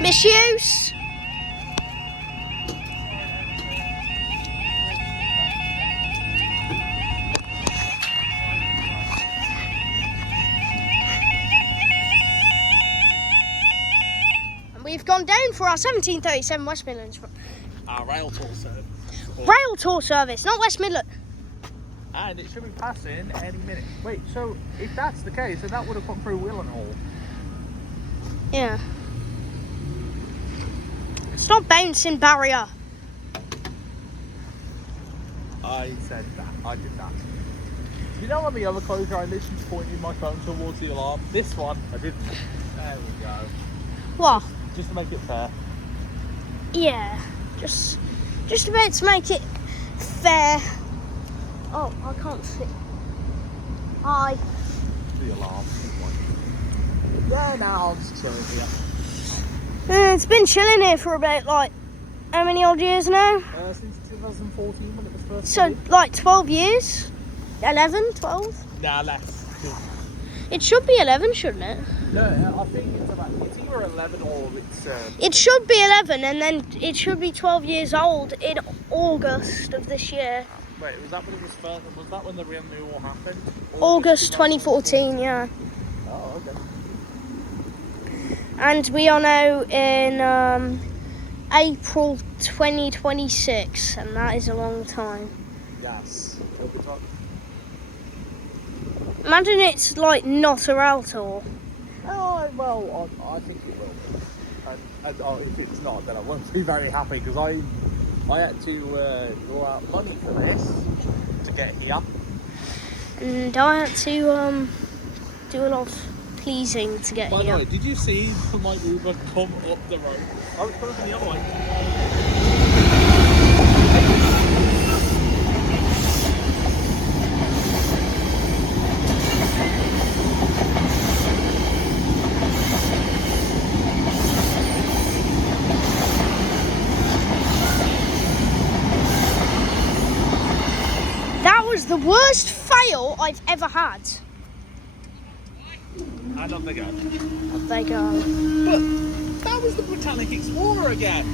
Misuse. And we've gone down for our 1737 West Midlands. Our rail tour service. Rail tour service, not West Midland. And it should be passing any minute. Wait, so if that's the case, then that would have come through Willenhall. Yeah. Stop bouncing, barrier. I said that. I did that. You know on the other closure I literally pointed my phone towards the alarm? This one, I didn't. There we go. What? Just to make it fair. Yeah. Just about to make it fair. Oh, I can't see. Hi. The alarm. Yeah, now I'm just chilling here. It's been chilling here for about, like, how many odd years now? Since 2014 when it was first So, built. like 12 years? 11, 12? Nah, less. It should be 11, shouldn't it? No, I think it's either 11 or it's... It should be 11, and then it should be 12 years old in August of this year. Wait, was that when it was first? Was that when the renewal happened? August 2014, yeah. Oh, okay. And we are now in April 2026, and that is a long time. Yes. It'll be time. Imagine it's like not a rail tour. Oh, well, I think it will be. And if it's not, then I won't be very happy because I had to go out money for this to get here. And I had to do a lot of pleasing to get By here. the way, did you see my Uber come up the road? I was coming from the other way. That was the worst fail I've ever had. And up they go. Up they go. But that was the Britannic Explorer again.